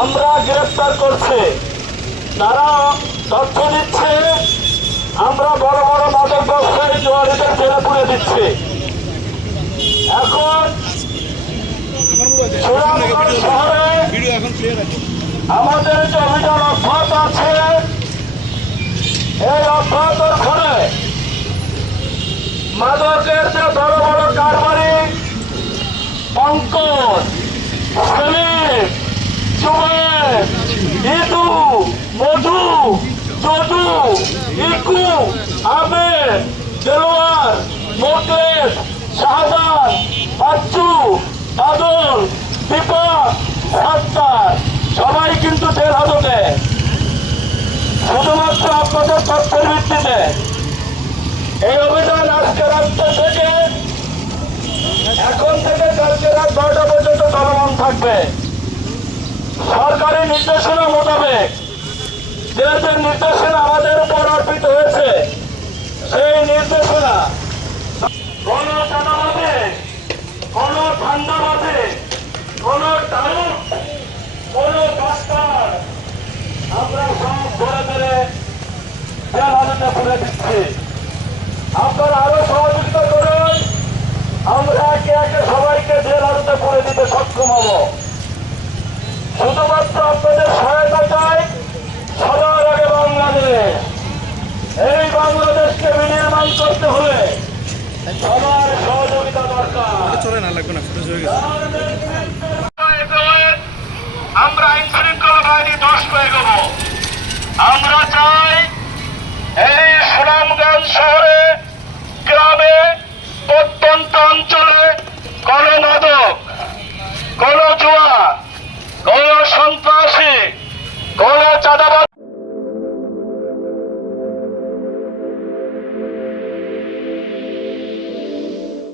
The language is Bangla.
আমরা গ্রেফতার করছে, তারা তথ্য দিচ্ছে আমরা বড় বড় মাদক ব্যবসায়ী জোয়ারিদের জেলে পুরে দিচ্ছে। এখন সুনামগঞ্জ শহরে আমাদের যে অভিযান অব্যাহত আছে, এই অব্যাহতর ফলে মাদকের যে বড় বড় কারবারি পঙ্কজ, সেলিম, জুবের, ইদু, মধু, যদু, ইকু, আবেদ, দেলোয়ার, মোকলেশ, শাহজাহান, বাচ্চু, বাদল, দীপক, সত্তার সবাই কিন্তু জেল হাজতে। শুধুমাত্র আপনাদের তথ্যের ভিত্তিতে এই অভিযান আজকে রাত্রে থেকে এখন থেকে কালকে রাত 12টা পর্যন্ত চলমান থাকবে। সরকারি নির্দেশনা মোতাবেক যে যে নির্দেশনা আমাদের উপর অর্পিত হয়েছে, সেই নির্দেশনা কোন চাঁদাবাদে, কোন ধান্দাবাদে, কোন টাউন, কোন ডাক্তার আমরা সব ধরে ধরে জেল হাজতে পুরে দিচ্ছি। আপনারা আরো সহযোগিতা করুন, আমরা একে একে সবাইকে জেল হাজতে পুরে দিতে সক্ষম হব। শুধুমাত্র আপনাদের সহায়তা চাই। সবার আগে বাংলাদেশ, এই বাংলাদেশকে বিনির্মাণ করতে হলে সবার সহযোগিতা দরকার। আমরা আইন শৃঙ্খলা বাহিনী 10 পেয়ে গেব। আমরা চাই